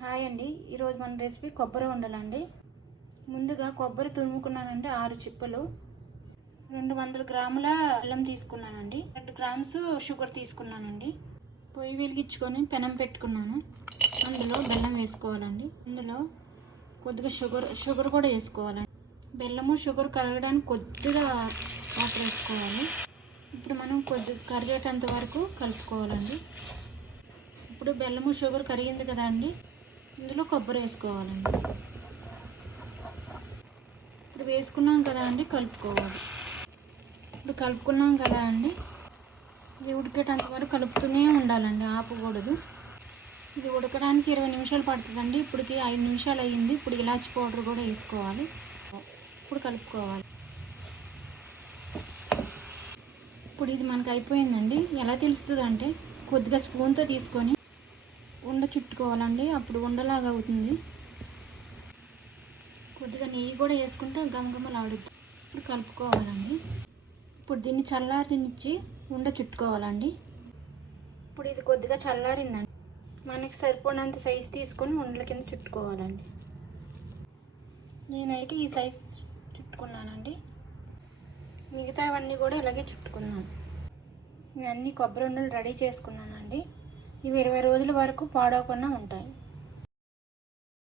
Hi అండి, ఈరోజు మన రెసిపీ కొబ్బరి ఉండలండి. ముందుగా కొబ్బరి తురుముకున్నానండి 6 చిప్పలు. 200 గ్రాముల అల్లం తీసుకున్నానండి. 2 గ్రామ్స్ షుగర్ తీసుకున్నానండి. పొయ్యి వెలిగించుకొని పెనం పెట్టుకున్నాను. అందులో బెల్లం వేసుకోవాలండి. ఇందులో కొద్దిగా షుగర్ కూడా వేసుకోవాలండి. బెల్లము షుగర్ కరగడానికి కొద్దిగా వాటర్ వేసుకోవాలి. ఇప్పుడు మనం కొద్దిగా కరిగేటంత వరకు కలుపుకోవాలండి. ఇప్పుడు బెల్లము షుగర్ కరిగింది కదా అండి, ఇందులో కొబ్బరి వేసుకోవాలండి. ఇప్పుడు వేసుకున్నాం కదా అండి, కలుపుకోవాలి. ఇప్పుడు కలుపుకున్నాం కదా అండి, ఇది ఉడికేటంత వరకు కలుపుతూనే ఉండాలండి, ఆపకూడదు. ఇది ఉడకడానికి 20 నిమిషాలు పడుతుందండి. ఇప్పటికి 5 నిమిషాలు అయ్యింది. ఇప్పుడు ఇలాచి పౌడర్ కూడా వేసుకోవాలి. ఇప్పుడు కలుపుకోవాలి. ఇప్పుడు ఇది మనకు అయిపోయిందండి. ఎలా తెలుస్తుంది అంటే, కొద్దిగా స్పూన్తో తీసుకొని ఉండ చుట్టుకోవాలండి. అప్పుడు ఉండలాగా అవుతుంది. కొద్దిగా నెయ్యి కూడా వేసుకుంటే గమగమలాడుద్ది. ఇప్పుడు కలుపుకోవాలండి. ఇప్పుడు దీన్ని చల్లారనిచ్చి ఉండ చుట్టుకోవాలండి. ఇప్పుడు ఇది కొద్దిగా చల్లారిందండి. మనకి సరిపోయినంత సైజు తీసుకొని ఉండల కింద చుట్టుకోవాలండి. నేనైతే ఈ సైజు చుట్టుకున్నానండి. మిగతావన్నీ కూడా ఇలాగే చుట్టుకున్నాను. నేను అన్ని కొబ్బరి ఉండలు రెడీ చేసుకున్నానండి. ఇవి 20 రోజుల వరకు పాడవకుండా ఉంటాయి.